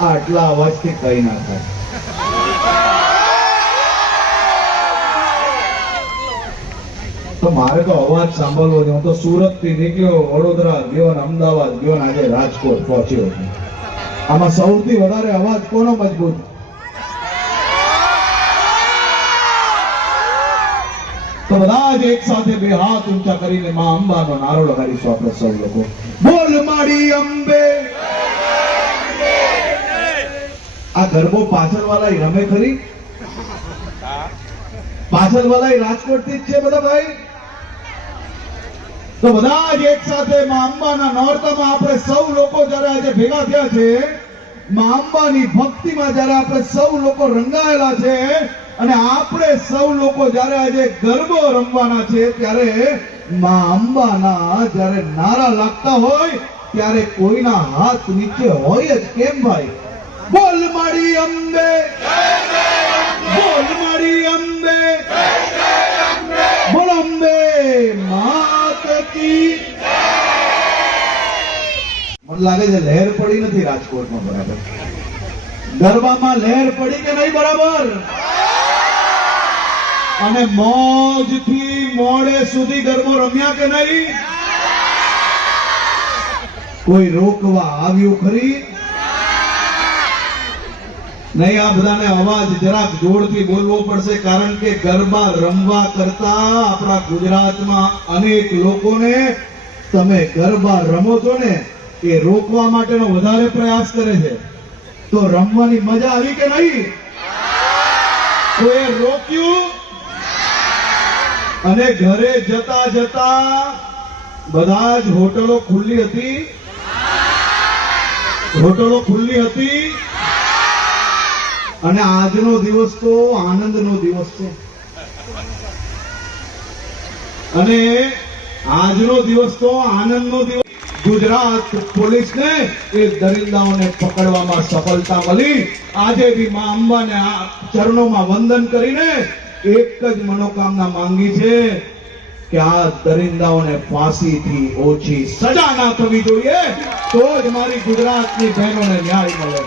આટલા અવાજથી કઈ ના થાય. તો મારે તો અવાજ સાંભળવો છે. હું તો સુરતથી નીકળ્યો, વડોદરા, ગયો ને અમદાવાદ ગયો ને આજે રાજકોટ પહોંચ્યો છું. આમાં સૌથી વધારે અવાજ કોનો મજબૂત? તો બધા જ એક સાથે બે હાથ ઊંચા કરીને માં અંબાનો નારો લગાડીશું આપણે સૌ લોકો. બોલ માડી અંબે. આ ગરબો પાછળ વાળા રમે ખરી? પાછળ વાળા રાજકોટથી જ છે બધા ભાઈ? તો બધા જ એક સાથે માં અંબાના નોરતામાં આપણે સૌ લોકો જયારે આજે ભેગા થયા છે, માં અંબાની ભક્તિમાં જયારે આપણે સૌ લોકો રંગાયેલા છે અને આપણે સૌ લોકો જ્યારે આજે ગરબો રમવાના છે, ત્યારે માં અંબાના જ્યારે નારા લાગતા હોય, ત્યારે કોઈના હાથ નીચે હોય જ કેમ ભાઈ? બોલ મારી અંબે. બોલ મારી અંબે. બોલ અંબે માત મને લાગે છે લહેર પડી નથી રાજકોટમાં બરાબર. ગરબામાં લહેર પડી કે નહીં બરાબર? અને મોજથી મોડે સુધી ગરબો રમ્યા કે નહીં? કોઈ રોકવા આવ્યું ખરી? નહીં, આ બધાને અવાજ જરાક જોરથી બોલવો પડશે, કારણ કે ગરબા રમવા કરતા આપણા ગુજરાતમાં અનેક લોકોને તમે ગરબા રમો છો ને, એ રોકવા માટેનો વધારે પ્રયાસ કરે છે. તો રમવાની મજા આવી કે નહીં? કોઈ રોક્યું અને ઘરે જતા જતા બધા જ હોટલો ખુલ્લી હતી? હોટલો ખુલ્લી હતી? અને આજનો દિવસ તો આનંદનો દિવસ છે. અને આજનો દિવસ તો આનંદનો દિવસ ગુજરાત પોલીસને એ દરિંદાઓને પકડવામાં સફળતા મળી. આજે બી મા અંબાને ચરણોમાં વંદન કરીને એક જ મનોકામના માંગી છે કે આ દરિંદાઓને ફાંસીથી ઓછી સજા ના થવી જોઈએ. તો જ મારી ગુજરાતની બહેનોને ન્યાય મળે.